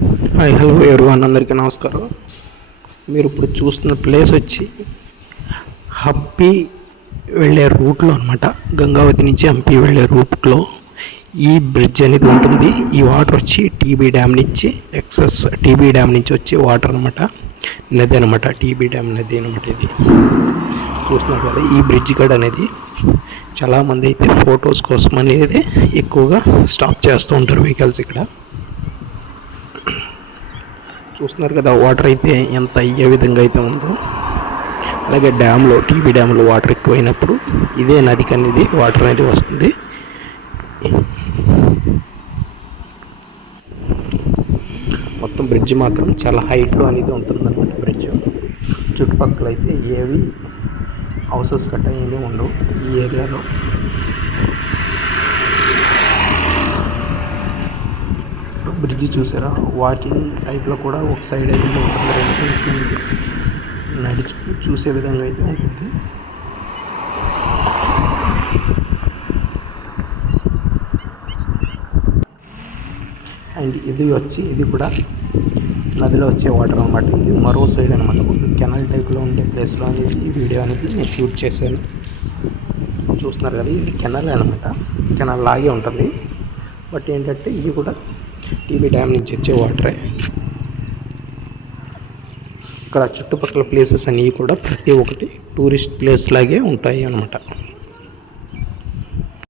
Hi hello everyone అందరికీ నమస్కారం. మీరు ఇప్పుడు చూస్తున్న ప్లేస్ వచ్చి హంపి వెళ్ళే రూట్లో అనమాట. గంగావతి నుంచి హంపి వెళ్ళే రూట్లో ఈ బ్రిడ్జ్ అనేది ఉంటుంది. ఈ వాటర్ వచ్చి టీబీ డ్యామ్ నుంచి టీబీ డ్యామ్ నుంచి వచ్చే వాటర్ అనమాట. నది అనమాట, టీబీ డ్యామ్ నది అనమాట. ఇది చూస్తున్నారు కదా, ఈ బ్రిడ్జ్ గడ్ అనేది చాలామంది అయితే ఫొటోస్ కోసం అనేది ఎక్కువగా స్టాప్ చేస్తూ ఉంటారు వెహికల్స్. ఇక్కడ చూస్తున్నారు కదా, వాటర్ అయితే ఎంత అయ్యే విధంగా అయితే ఉందో. అలాగే డ్యామ్లో, టీబీ డ్యామ్లో వాటర్ ఎక్కువైనప్పుడు ఇదే నదికి అనేది వాటర్ అనేది వస్తుంది. మొత్తం బ్రిడ్జ్ మాత్రం చాలా హైట్లో అనేది ఉంటుంది అన్నమాట. బ్రిడ్జ్ చుట్టుపక్కల అయితే ఏవి హౌసెస్ కట్ట ఏమీ ఉండవు ఈ ఏరియాలో. బ్రిడ్జ్ చూసారా, వాకింగ్ టైప్లో కూడా ఒక సైడ్ అయితే ఉంటుంది, రెండు సైడ్స్ నడిచి చూసే విధంగా అయితే ఉంటుంది. అండ్ ఇది కూడా నదిలో వచ్చే వాటర్ అనమాట. ఇది మరో సైడ్ అనమాట, ఒక కెనాల్ టైప్లో ఉండే ప్లేస్లో అనేది ఈ వీడియో అనేది నేను షూట్ చేశాను. చూస్తున్నారు కదా, ఇది కెనాల్ అనమాట. కెనాల్ లాగే ఉంటుంది. బట్ ఏంటంటే ఇది కూడా టీబీ డ్యామ్ నుంచి వచ్చే వాటరే. ఇక్కడ చుట్టుపక్కల ప్లేసెస్ అన్నీ కూడా ప్రతి ఒక్కటి టూరిస్ట్ ప్లేస్ లాగే ఉంటాయి అన్నమాట.